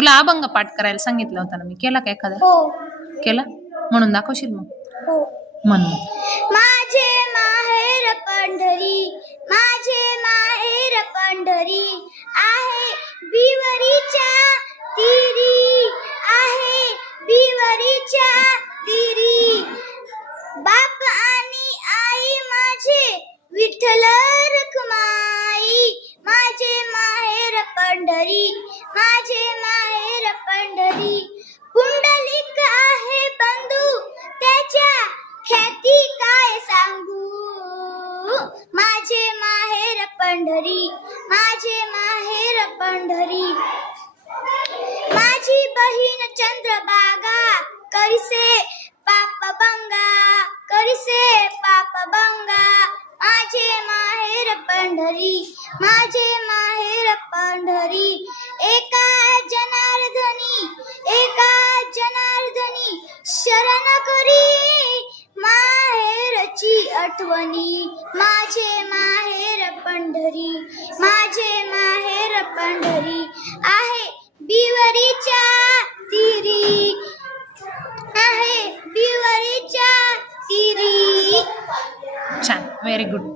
तुला अभंग पाठ करायला सांगितलं होतं ना मी, केला का एखादा? हो केला? म्हणून दाखवशील मग? हो. म्हणून. माझे माहेर पंढरी, माझे माहेर पंढरी, आहे बिवरीच्या तिरी, आहे बिवरीच्या तिरी. बाप आणि आई माझे विठ्ठल रखुमाई, माझे माहेर पंढरी, माझे माहेर पंढरी. पुंडलिक आहे बंधू त्याच्या ख्याती काय सांगू, माझे माहेर पंढरी, माझे माहेर पंढरी. माझी बहीण चंद्रभागा करिसे पाप बंगा, करिसे पाप बंगा. माझे माहेर पंढरी, माझे माहेर पंढरी. एका जनार्दनी, एका जनार्दनी शरण करी माहेरची आठवणी. माझे माहेर पंढरी, माझे माहेर पंढरी, आहे बिवरीच्या तिरी, आहे बिवरीच्या तिरी. छान, व्हेरी गुड.